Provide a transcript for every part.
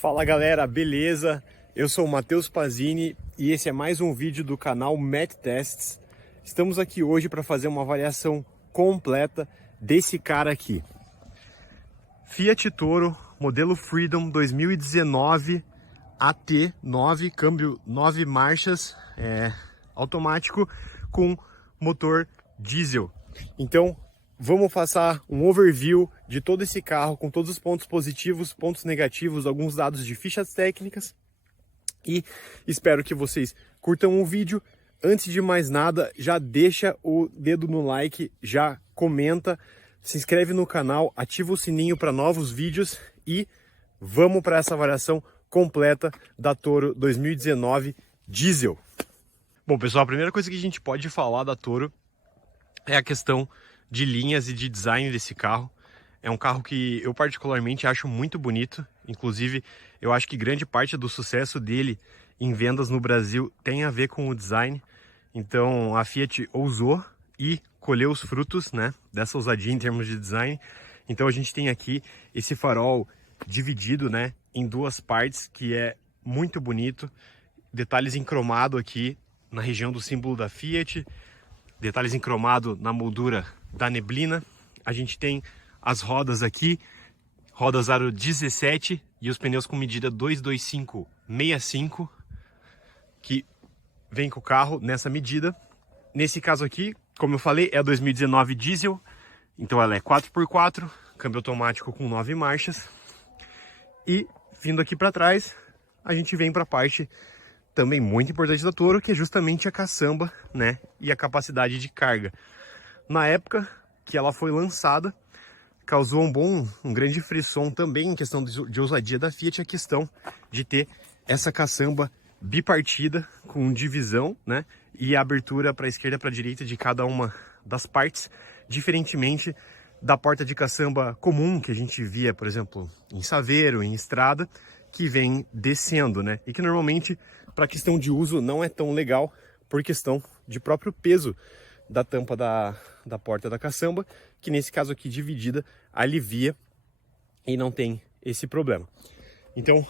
Fala galera, beleza? Eu sou o Matheus Pazini e esse é mais um vídeo do canal Matt Tests. Estamos aqui hoje para fazer uma avaliação completa desse cara aqui. Fiat Toro, modelo Freedom 2019 AT9, câmbio 9 marchas, automático com motor diesel. Então, vamos passar um overview de todo esse carro, com todos os pontos positivos, pontos negativos, alguns dados de fichas técnicas. E espero que vocês curtam o vídeo. Antes de mais nada, já deixa o dedo no like, já comenta, se inscreve no canal, ativa o sininho para novos vídeos e vamos para essa avaliação completa da Toro 2019 Diesel. Bom, pessoal, a primeira coisa que a gente pode falar da Toro é a questão de linhas e de design desse carro. É um carro que eu particularmente acho muito bonito. Inclusive, eu acho que grande parte do sucesso dele em vendas no Brasil tem a ver com o design. Então a Fiat ousou e colheu os frutos, né, dessa ousadia em termos de design. Então a gente tem aqui esse farol dividido, né, em duas partes, que é muito bonito. Detalhes em cromado aqui na região do símbolo da Fiat. Detalhes em cromado na moldura da neblina. A gente tem as rodas aqui, rodas aro 17 e os pneus com medida 225/65, que vem com o carro nessa medida. Nesse caso aqui, como eu falei, é a 2019 diesel, então ela é 4x4, câmbio automático com 9 marchas. E vindo aqui para trás, a gente vem para a parte também muito importante da Toro, que é justamente a caçamba, né, e a capacidade de carga. Na época que ela foi lançada, causou um grande frisson também em questão de ousadia da Fiat, a questão de ter essa caçamba bipartida com divisão, né, e a abertura para a esquerda e para a direita de cada uma das partes, diferentemente da porta de caçamba comum que a gente via, por exemplo, em Saveiro, em estrada, que vem descendo, né, e que normalmente para questão de uso não é tão legal por questão de próprio peso da tampa da porta da caçamba, que nesse caso aqui dividida alivia e não tem esse problema. Então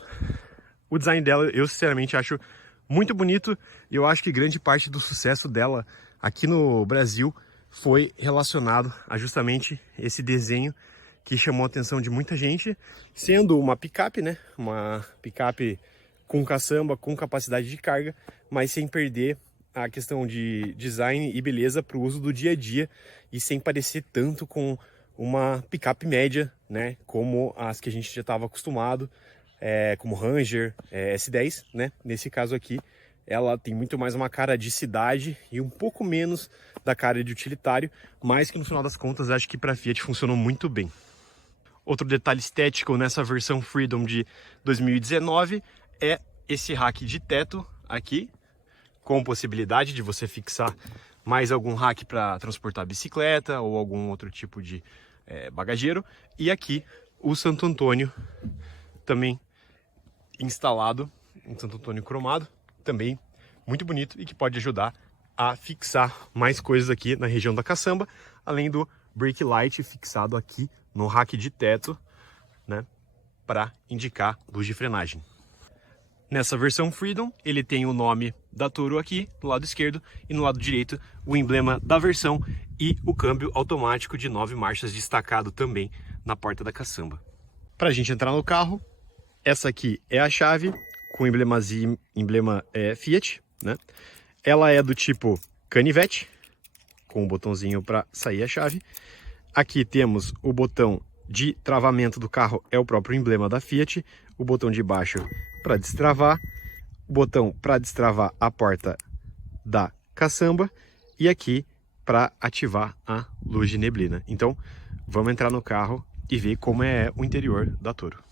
o design dela eu sinceramente acho muito bonito, e eu acho que grande parte do sucesso dela aqui no Brasil foi relacionado a justamente esse desenho que chamou a atenção de muita gente, sendo uma picape, né, uma picape com caçamba, com capacidade de carga, mas sem perder a questão de design e beleza para o uso do dia a dia e sem parecer tanto com uma picape média, né, como as que a gente já estava acostumado, como Ranger, S10, né? Nesse caso aqui, ela tem muito mais uma cara de cidade e um pouco menos da cara de utilitário, mas que no final das contas acho que para a Fiat funcionou muito bem. Outro detalhe estético nessa versão Freedom de 2019 é esse rack de teto aqui, com possibilidade de você fixar mais algum rack para transportar bicicleta ou algum outro tipo de bagageiro. E aqui o Santo Antônio também instalado, um Santo Antônio cromado, também muito bonito e que pode ajudar a fixar mais coisas aqui na região da caçamba, além do brake light fixado aqui no rack de teto, né, para indicar luz de frenagem. Nessa versão Freedom, ele tem o nome da Toro aqui no lado esquerdo e no lado direito o emblema da versão e o câmbio automático de 9 marchas destacado também na porta da caçamba. Para a gente entrar no carro, essa aqui é a chave com emblema Fiat, né? Ela é do tipo canivete, com o botãozinho para sair a chave. Aqui temos o botão de travamento do carro, é o próprio emblema da Fiat. O botão de baixo para destravar, o botão para destravar a porta da caçamba e aqui para ativar a luz de neblina. Então vamos entrar no carro e ver como é o interior da Toro.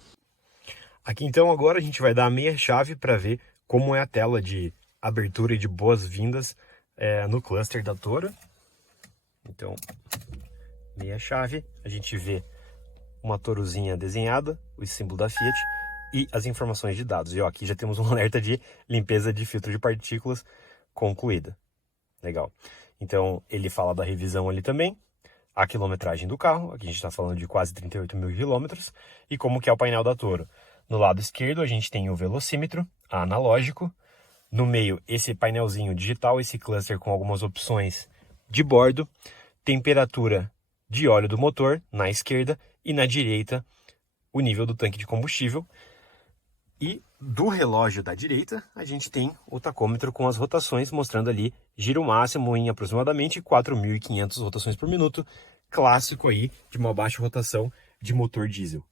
Aqui então agora a gente vai dar a meia chave para ver como é a tela de abertura e de boas-vindas no cluster da Toro. Então, meia chave, a gente vê uma Torozinha desenhada, o símbolo da Fiat e as informações de dados. E ó, aqui já temos um alerta de limpeza de filtro de partículas concluída. Legal. Então ele fala da revisão ali também, a quilometragem do carro, aqui a gente está falando de quase 38 mil quilômetros, e como que é o painel da Toro. No lado esquerdo a gente tem o velocímetro analógico. No meio, esse painelzinho digital, esse cluster com algumas opções de bordo. Temperatura de óleo do motor na esquerda e na direita o nível do tanque de combustível. E do relógio da direita a gente tem o tacômetro com as rotações mostrando ali giro máximo em aproximadamente 4.500 rotações por minuto. Clássico aí de uma baixa rotação de motor diesel.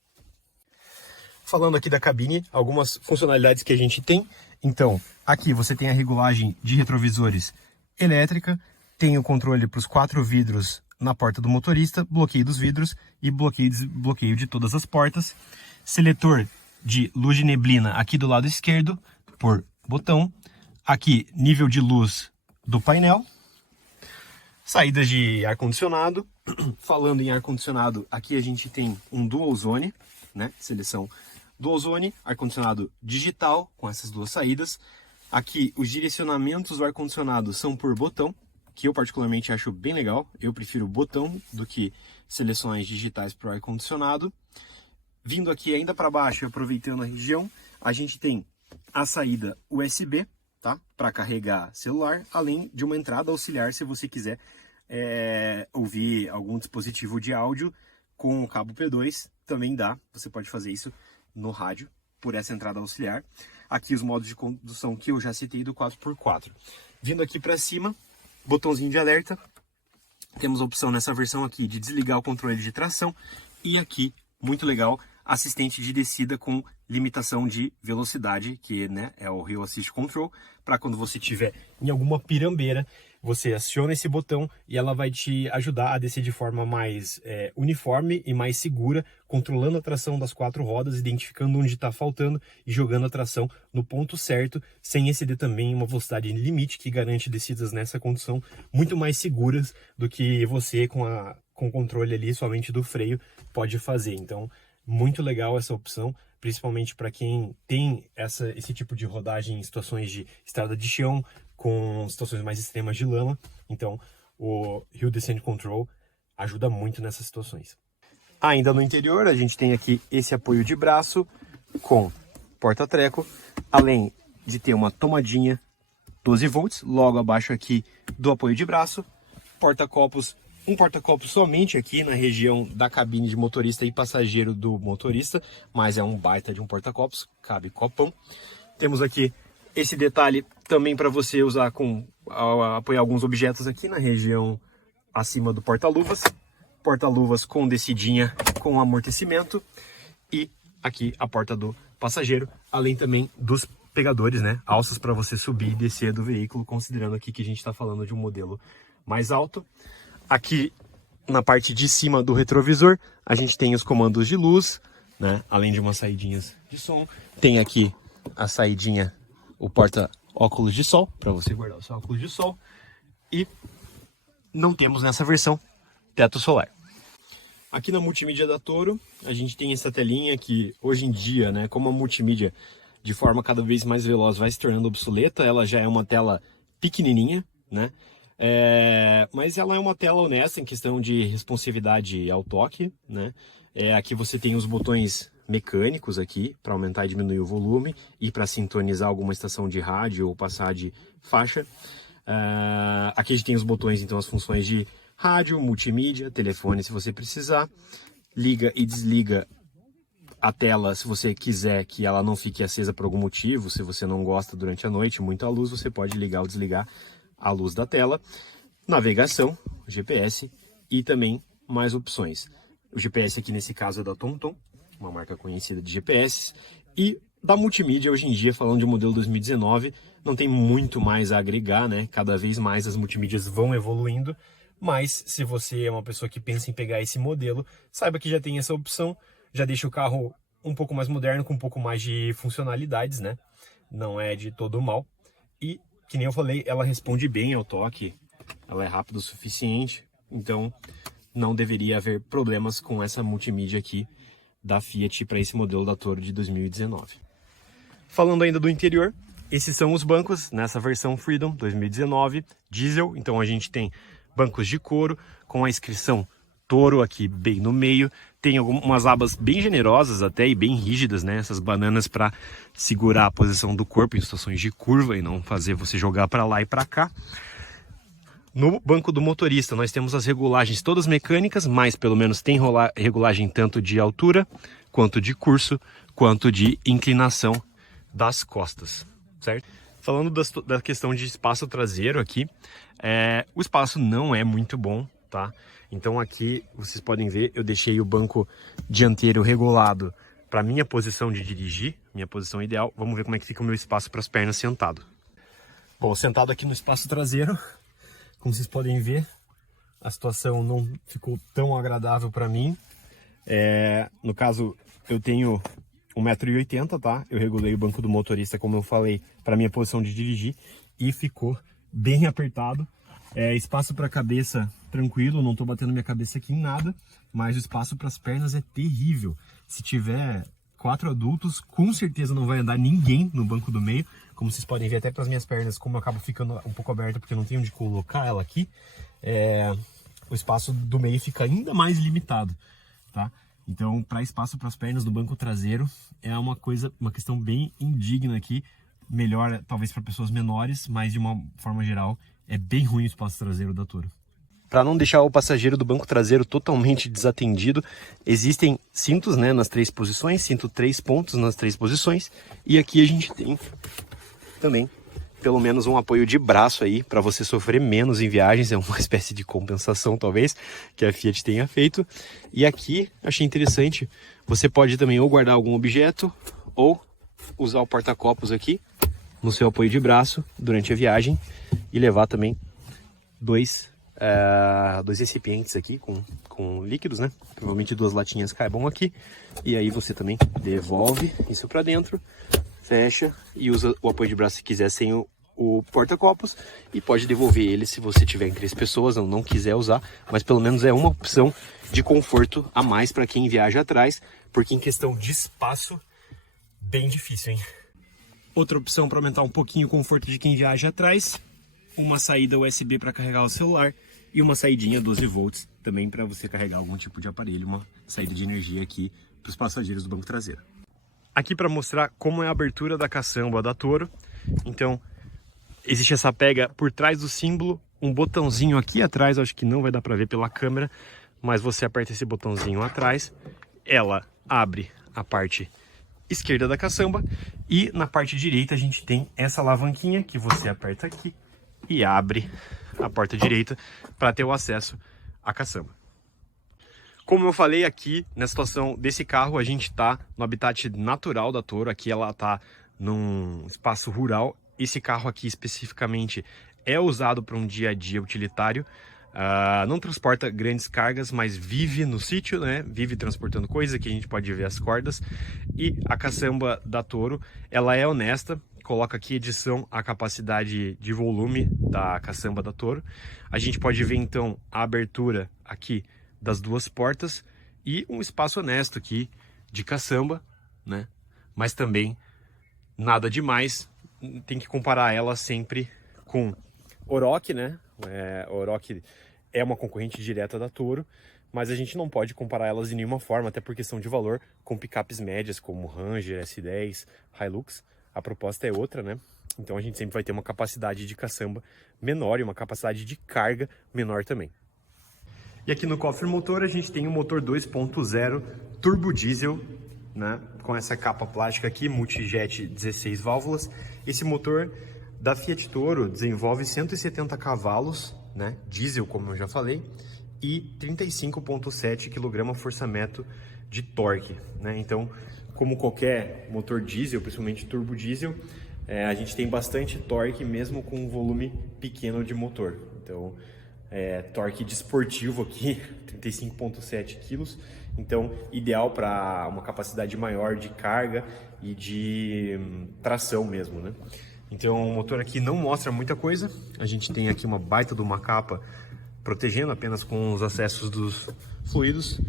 Falando aqui da cabine, algumas funcionalidades que a gente tem. Então, aqui você tem a regulagem de retrovisores elétrica, tem o controle para os 4 vidros na porta do motorista, bloqueio dos vidros e bloqueio de todas as portas. Seletor de luz de neblina aqui do lado esquerdo, por botão. Aqui, nível de luz do painel. Saídas de ar-condicionado. Falando em ar-condicionado, aqui a gente tem um Dual Zone, né? Seleção Dual Zone, ar-condicionado digital com essas duas saídas. Aqui os direcionamentos do ar-condicionado são por botão, que eu particularmente acho bem legal. Eu prefiro botão do que seleções digitais para o ar-condicionado. Vindo aqui ainda para baixo, aproveitando a região, a gente tem a saída USB, tá? Para carregar celular, além de uma entrada auxiliar se você quiser ouvir algum dispositivo de áudio com o cabo P2, também dá. Você pode fazer isso no rádio por essa entrada auxiliar. Aqui os modos de condução que eu já citei do 4x4. Vindo aqui para cima, botãozinho de alerta. Temos a opção nessa versão aqui de desligar o controle de tração. E aqui, muito legal, assistente de descida com limitação de velocidade, que né, é o Hill Assist Control, para quando você estiver em alguma pirambeira, você aciona esse botão e ela vai te ajudar a descer de forma mais uniforme e mais segura, controlando a tração das 4 rodas, identificando onde está faltando e jogando a tração no ponto certo, sem exceder também uma velocidade limite que garante descidas nessa condição muito mais seguras do que você com o controle ali somente do freio pode fazer. Então, muito legal essa opção, principalmente para quem tem esse tipo de rodagem em situações de estrada de chão, com situações mais extremas de lama. Então, o Hill Descent Control ajuda muito nessas situações. Ainda no interior, a gente tem aqui esse apoio de braço com porta-treco, além de ter uma tomadinha 12 volts, logo abaixo aqui do apoio de braço, porta-copos. Um porta-copos somente aqui na região da cabine de motorista e passageiro do motorista, mas é um baita de um porta-copos, cabe copão. Temos aqui esse detalhe também para você usar apoiar alguns objetos aqui na região acima do porta-luvas. Porta-luvas com descidinha com amortecimento e aqui a porta do passageiro, além também dos pegadores, né? Alças para você subir e descer do veículo, considerando aqui que a gente está falando de um modelo mais alto. Aqui na parte de cima do retrovisor a gente tem os comandos de luz, né? Além de umas saidinhas de som. Tem aqui a saidinha, o porta-óculos de sol, para você guardar o seu óculos de sol. E não temos nessa versão teto solar. Aqui na multimídia da Toro a gente tem essa telinha que hoje em dia, né, como a multimídia de forma cada vez mais veloz vai se tornando obsoleta, ela já é uma tela pequenininha, né? Mas ela é uma tela honesta em questão de responsividade ao toque, né? Aqui você tem os botões mecânicos aqui para aumentar e diminuir o volume e para sintonizar alguma estação de rádio ou passar de faixa. Aqui a gente tem os botões, então, as funções de rádio, multimídia, telefone se você precisar, liga e desliga a tela se você quiser que ela não fique acesa por algum motivo. Se você não gosta durante a noite, muita luz, você pode ligar ou desligar a luz da tela. Navegação, GPS e também mais opções. O GPS aqui nesse caso é da TomTom, uma marca conhecida de GPS. E da multimídia, hoje em dia, falando de modelo 2019, não tem muito mais a agregar, né? Cada vez mais as multimídias vão evoluindo, mas se você é uma pessoa que pensa em pegar esse modelo, saiba que já tem essa opção, já deixa o carro um pouco mais moderno, com um pouco mais de funcionalidades, né? Não é de todo mal. E, que nem eu falei, ela responde bem ao toque, ela é rápida o suficiente, então não deveria haver problemas com essa multimídia aqui da Fiat para esse modelo da Toro de 2019. Falando ainda do interior, esses são os bancos nessa versão Freedom 2019 diesel. Então a gente tem bancos de couro com a inscrição Toro aqui bem no meio, tem algumas abas bem generosas até e bem rígidas, né? Essas bananas para segurar a posição do corpo em situações de curva e não fazer você jogar para lá e para cá. No banco do motorista nós temos as regulagens todas mecânicas, mas pelo menos tem regulagem tanto de altura, quanto de curso, quanto de inclinação das costas, certo? Falando da questão de espaço traseiro aqui, o espaço não é muito bom, tá? Então aqui vocês podem ver, eu deixei o banco dianteiro regulado para minha posição de dirigir, minha posição ideal. Vamos ver como é que fica o meu espaço para as pernas sentado. Bom, sentado aqui no espaço traseiro, como vocês podem ver, a situação não ficou tão agradável para mim. No caso, eu tenho 1,80 m, tá? Eu regulei o banco do motorista, como eu falei, para minha posição de dirigir e ficou bem apertado. Espaço para a cabeça tranquilo, não estou batendo minha cabeça aqui em nada, mas o espaço para as pernas é terrível. Se tiver 4 adultos, com certeza não vai andar ninguém no banco do meio. Como vocês podem ver até pelas minhas pernas, como eu acabo ficando um pouco aberto porque eu não tenho onde colocar ela aqui, o espaço do meio fica ainda mais limitado, tá? Então, para espaço para as pernas do banco traseiro é uma questão bem indigna aqui. Melhor talvez para pessoas menores, mas de uma forma geral é bem ruim o espaço traseiro da Toro. Para não deixar o passageiro do banco traseiro totalmente desatendido, existem cintos, né, nas 3 posições, cinto 3 pontos nas 3 posições, e aqui a gente tem também pelo menos um apoio de braço aí para você sofrer menos em viagens, é uma espécie de compensação talvez que a Fiat tenha feito. E aqui achei interessante, você pode também ou guardar algum objeto ou usar o porta-copos aqui no seu apoio de braço durante a viagem e levar também dois recipientes aqui com líquidos, né? Provavelmente 2 latinhas caibam aqui. E aí você também devolve isso para dentro, fecha e usa o apoio de braço se quiser sem o porta-copos, e pode devolver ele se você tiver em 3 pessoas ou não quiser usar, mas pelo menos é uma opção de conforto a mais para quem viaja atrás, porque em questão de espaço, bem difícil, hein? Outra opção para aumentar um pouquinho o conforto de quem viaja atrás, uma saída USB para carregar o celular e uma saidinha 12 volts também para você carregar algum tipo de aparelho, uma saída de energia aqui para os passageiros do banco traseiro. Aqui para mostrar como é a abertura da caçamba da Toro. Então, existe essa pega por trás do símbolo, um botãozinho aqui atrás, acho que não vai dar para ver pela câmera, mas você aperta esse botãozinho atrás, ela abre a parte esquerda da caçamba e na parte direita a gente tem essa alavanquinha que você aperta aqui e abre a porta direita para ter o acesso à caçamba. Como eu falei aqui, na situação desse carro, a gente está no habitat natural da Toro. Aqui ela está num espaço rural. Esse carro aqui especificamente é usado para um dia a dia utilitário. Não transporta grandes cargas, mas vive no sítio, né? Vive transportando coisa, que a gente pode ver as cordas. E a caçamba da Toro, ela é honesta. Coloca aqui edição a capacidade de volume da caçamba da Toro. A gente pode ver então a abertura aqui das 2 portas e um espaço honesto aqui de caçamba, né? Mas também nada demais. Tem que comparar ela sempre com Oroch, né? Oroch é uma concorrente direta da Toro, mas a gente não pode comparar elas de nenhuma forma, até por questão de valor, com picapes médias como Ranger, S10, Hilux. A proposta é outra, né? Então a gente sempre vai ter uma capacidade de caçamba menor e uma capacidade de carga menor também. E aqui no cofre motor a gente tem um motor 2.0 turbo diesel, né? Com essa capa plástica aqui, multijet 16 válvulas. Esse motor da Fiat Toro desenvolve 170 cavalos, né? Diesel, como eu já falei, e 35.7 kgfm de torque, né? Então, como qualquer motor diesel, principalmente turbo diesel, a gente tem bastante torque mesmo com um volume pequeno de motor. Então, torque desportivo aqui, 35.7 kg. Então, ideal para uma capacidade maior de carga e de tração mesmo, né? Então, o motor aqui não mostra muita coisa. A gente tem aqui uma baita de uma capa protegendo apenas com os acessos dos fluidos.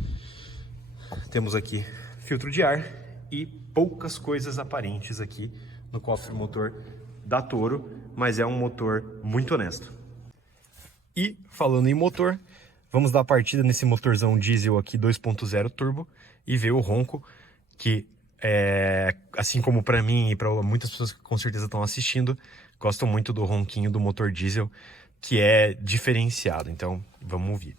Temos aqui filtro de ar e poucas coisas aparentes aqui no cofre motor da Toro, mas é um motor muito honesto. E falando em motor, Vamos dar a partida nesse motorzão diesel aqui 2.0 turbo e ver o ronco que, assim como para mim e para muitas pessoas que com certeza estão assistindo, gostam muito do ronquinho do motor diesel, que é diferenciado. Então, vamos ouvir.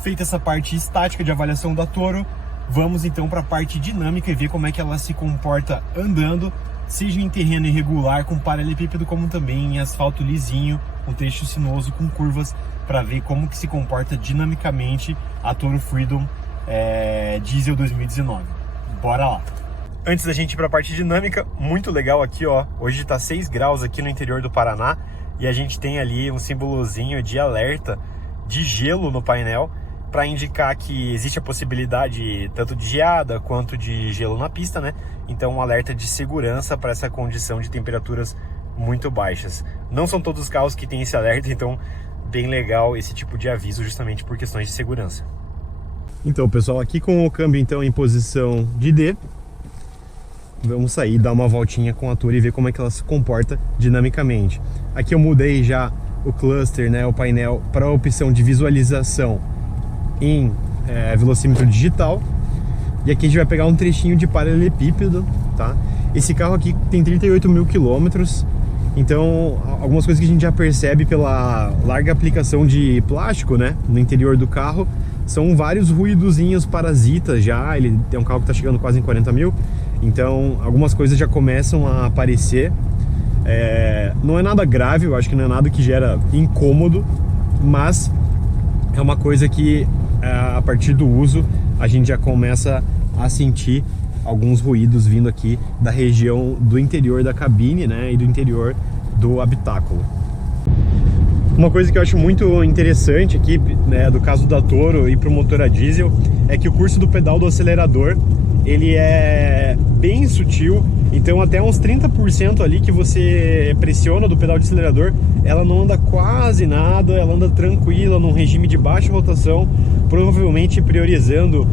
Feita essa parte estática de avaliação da Toro, vamos então para a parte dinâmica e ver como é que ela se comporta andando, seja em terreno irregular com paralelepípedo, como também em asfalto lisinho, um trecho sinuoso com curvas, para ver como que se comporta dinamicamente a Toro Freedom Diesel 2019. Bora lá! Antes da gente ir para a parte dinâmica, muito legal aqui, ó. Hoje está 6 graus aqui no interior do Paraná e a gente tem ali um símbolozinho de alerta de gelo no painel, para indicar que existe a possibilidade tanto de geada quanto de gelo na pista, né? Então um alerta de segurança para essa condição de temperaturas muito baixas. Não são todos os carros que têm esse alerta, então bem legal esse tipo de aviso justamente por questões de segurança. Então pessoal, aqui com o câmbio então em posição de D, vamos sair, dar uma voltinha com a Toro e ver como é que ela se comporta dinamicamente. Aqui eu mudei já o cluster, né, o painel, para a opção de visualização em velocímetro digital, e aqui a gente vai pegar um trechinho de paralelepípedo, tá? Esse carro aqui tem 38 mil quilômetros, então algumas coisas que a gente já percebe pela larga aplicação de plástico, né, no interior do carro, são vários ruidozinhos parasitas já. Ele é um carro que está chegando quase em 40 mil, então algumas coisas já começam a aparecer. Não é nada grave, eu acho que não é nada que gera incômodo, mas é uma coisa que a partir do uso a gente já começa a sentir alguns ruídos vindo aqui da região do interior da cabine, né, e do interior do habitáculo. Uma coisa que eu acho muito interessante aqui, né, do caso da Toro e para o motor a diesel, é que o curso do pedal do acelerador ele é bem sutil, então até uns 30% ali que você pressiona do pedal de acelerador, ela não anda quase nada, ela anda tranquila, num regime de baixa rotação, provavelmente priorizando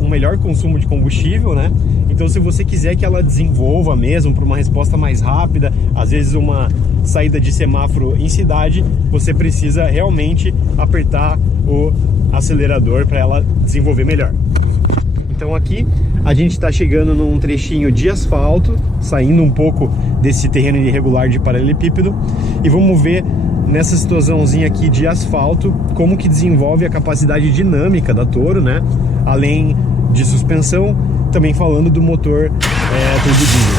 um melhor consumo de combustível, né? Então se você quiser que ela desenvolva mesmo para uma resposta mais rápida, às vezes uma saída de semáforo em cidade, você precisa realmente apertar o acelerador para ela desenvolver melhor. Então aqui a gente está chegando num trechinho de asfalto, saindo um pouco desse terreno irregular de paralelepípedo, e vamos ver nessa situaçãozinha aqui de asfalto como que desenvolve a capacidade dinâmica da Toro, né? Além de suspensão, também falando do motor turbo diesel.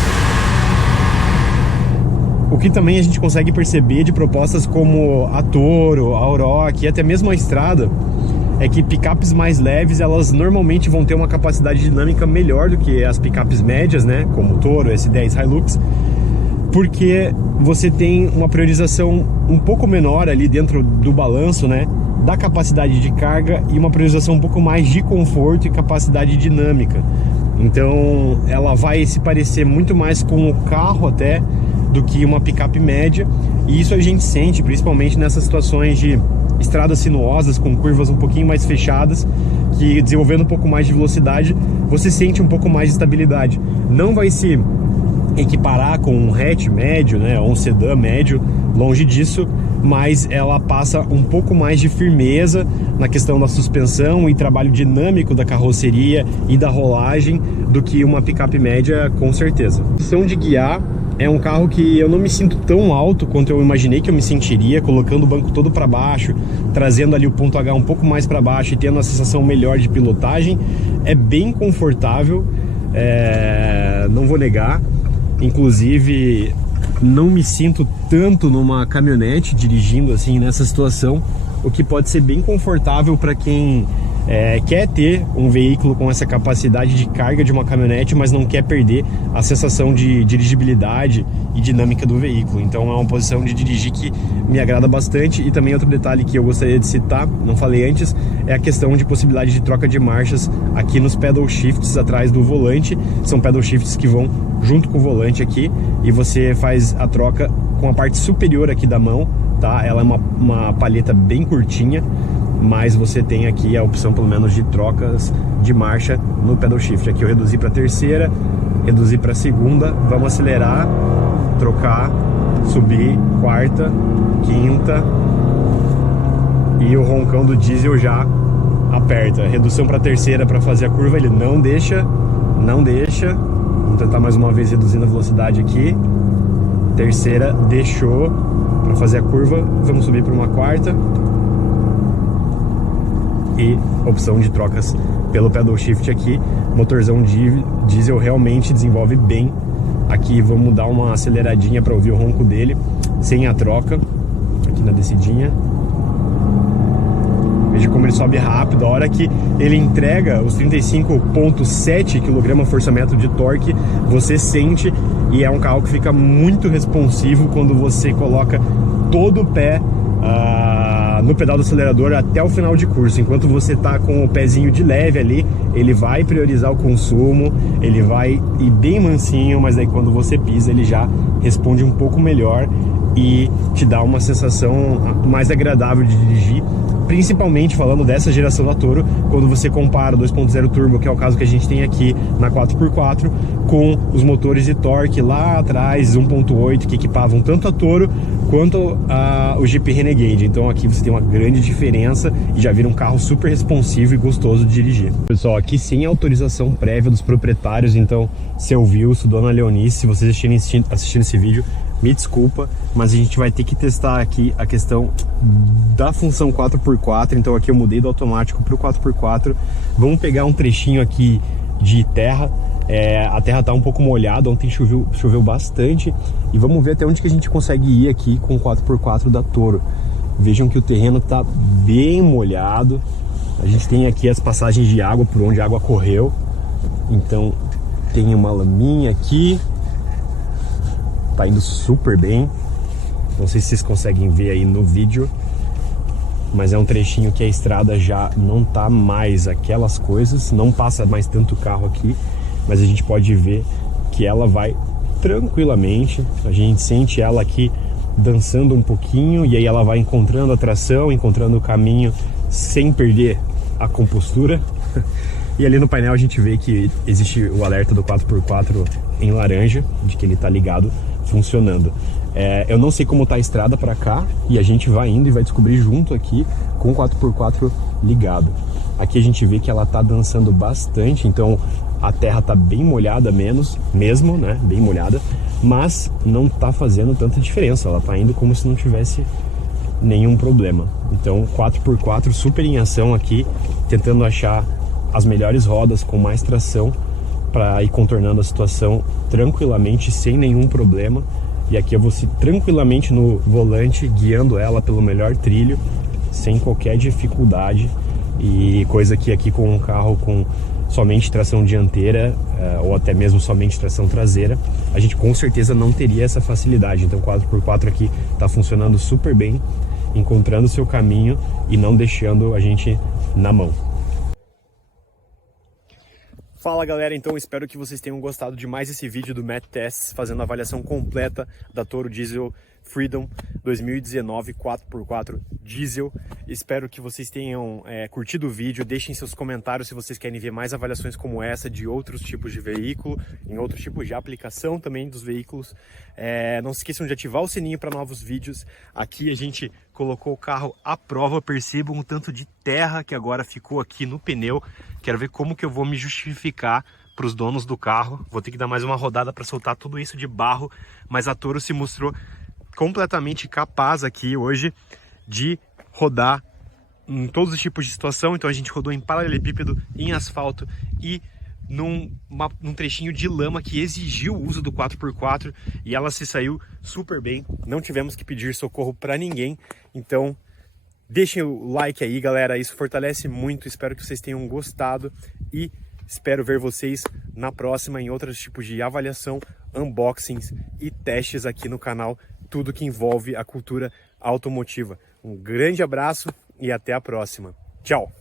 O que também a gente consegue perceber de propostas como a Toro, a Aurora e até mesmo a Estrada, é que picapes mais leves, elas normalmente vão ter uma capacidade dinâmica melhor do que as picapes médias, né, como o Toro, S10 Hilux, porque você tem uma priorização um pouco menor ali dentro do balanço, né, da capacidade de carga, e uma priorização um pouco mais de conforto e capacidade dinâmica. Então ela vai se parecer muito mais com o carro até do que uma picape média, e isso a gente sente principalmente nessas situações de estradas sinuosas com curvas um pouquinho mais fechadas, que desenvolvendo um pouco mais de velocidade você sente um pouco mais de estabilidade. Não vai se equiparar com um hatch médio, né, ou um sedã médio, longe disso, mas ela passa um pouco mais de firmeza na questão da suspensão e trabalho dinâmico da carroceria e da rolagem do que uma picape média, com certeza. A opção de guiar é um carro que eu não me sinto tão alto quanto eu imaginei que eu me sentiria, colocando o banco todo para baixo, trazendo ali o ponto H um pouco mais para baixo e tendo uma sensação melhor de pilotagem. É bem confortável, não vou negar. Inclusive, não me sinto tanto numa caminhonete dirigindo assim nessa situação, o que pode ser bem confortável para quem quer ter um veículo com essa capacidade de carga de uma caminhonete, mas não quer perder a sensação de dirigibilidade e dinâmica do veículo. Então é uma posição de dirigir que me agrada bastante. E também outro detalhe que eu gostaria de citar, não falei antes, é a questão de possibilidade de troca de marchas aqui nos pedal shifts atrás do volante. São pedal shifts que vão junto com o volante aqui, e você faz a troca com a parte superior aqui da mão, tá? Ela é uma palheta bem curtinha, mas você tem aqui a opção pelo menos de trocas de marcha no pedal shift. Aqui eu reduzi para terceira, reduzi para segunda, vamos acelerar, trocar, subir, quarta, quinta, e o roncão do diesel já aperta. Redução para terceira para fazer a curva, ele não deixa. Vamos tentar mais uma vez reduzindo a velocidade aqui. Terceira, deixou para fazer a curva, vamos subir para uma quarta. E opção de trocas pelo pedal shift aqui. Motorzão diesel realmente desenvolve bem. Aqui vamos dar uma aceleradinha para ouvir o ronco dele sem a troca. Aqui na descidinha. Veja como ele sobe rápido. A hora que ele entrega os 35,7 kgfm de torque, você sente, e é um carro que fica muito responsivo quando você coloca todo o pé no pedal do acelerador até o final de curso. Enquanto você tá com o pezinho de leve ali, ele vai priorizar o consumo, ele vai ir bem mansinho, mas aí quando você pisa ele já responde um pouco melhor e te dá uma sensação mais agradável de dirigir. Principalmente falando dessa geração da Toro, quando você compara o 2.0 turbo, que é o caso que a gente tem aqui na 4x4, com os motores de torque lá atrás, 1.8, que equipavam tanto a Toro quanto o Jeep Renegade. Então aqui você tem uma grande diferença e já vira um carro super responsivo e gostoso de dirigir. Pessoal, aqui sem autorização prévia dos proprietários, então seu Wilson, dona Leonice, se vocês assistindo esse vídeo, me desculpa, mas a gente vai ter que testar aqui a questão da função 4x4. Então aqui eu mudei do automático para o 4x4. Vamos pegar um trechinho aqui de terra. A terra tá um pouco molhada, ontem choveu bastante. E vamos ver até onde que a gente consegue ir aqui com o 4x4 da Toro. Vejam que o terreno tá bem molhado. A gente tem aqui as passagens de água por onde a água correu. Então tem uma laminha aqui. Tá indo super bem. Não sei se vocês conseguem ver aí no vídeo, mas é um trechinho que a estrada já não tá mais aquelas coisas, não passa mais tanto carro aqui, mas a gente pode ver que ela vai tranquilamente. A gente sente ela aqui dançando um pouquinho e aí ela vai encontrando a tração, encontrando o caminho sem perder a compostura. E ali no painel a gente vê que existe o alerta do 4x4 em laranja, de que ele tá ligado, funcionando. Eu não sei como tá a estrada para cá e a gente vai indo e vai descobrir junto aqui com o 4x4 ligado. Aqui a gente vê que ela tá dançando bastante, então a terra tá bem molhada mesmo, né? Bem molhada, mas não tá fazendo tanta diferença. Ela tá indo como se não tivesse nenhum problema. Então 4x4 super em ação aqui, tentando achar as melhores rodas com mais tração para ir contornando a situação tranquilamente, sem nenhum problema. E aqui eu vou tranquilamente no volante, guiando ela pelo melhor trilho, sem qualquer dificuldade. E coisa que aqui com um carro com somente tração dianteira, ou até mesmo somente tração traseira, a gente com certeza não teria essa facilidade. Então o 4x4 aqui está funcionando super bem, encontrando seu caminho e não deixando a gente na mão. Fala galera, então espero que vocês tenham gostado de mais esse vídeo do Matt Tests, fazendo a avaliação completa da Toro Diesel Freedom 2019 4x4 Diesel. Espero que vocês tenham curtido o vídeo. Deixem seus comentários se vocês querem ver mais avaliações como essa de outros tipos de veículo, em outros tipos de aplicação também dos veículos. Não se esqueçam de ativar o sininho para novos vídeos. Aqui a gente colocou o carro à prova. Percebam o tanto de terra que agora ficou aqui no pneu. Quero ver como que eu vou me justificar para os donos do carro. Vou ter que dar mais uma rodada para soltar tudo isso de barro, mas a Toro se mostrou completamente capaz aqui hoje de rodar em todos os tipos de situação. Então a gente rodou em paralelepípedo, em asfalto e num trechinho de lama que exigiu o uso do 4x4 e ela se saiu super bem. Não tivemos que pedir socorro para ninguém. Então deixem o like aí, galera, isso fortalece muito. Espero que vocês tenham gostado e espero ver vocês na próxima em outros tipos de avaliação, unboxings e testes aqui no canal, tudo que envolve a cultura automotiva. Um grande abraço e até a próxima. Tchau!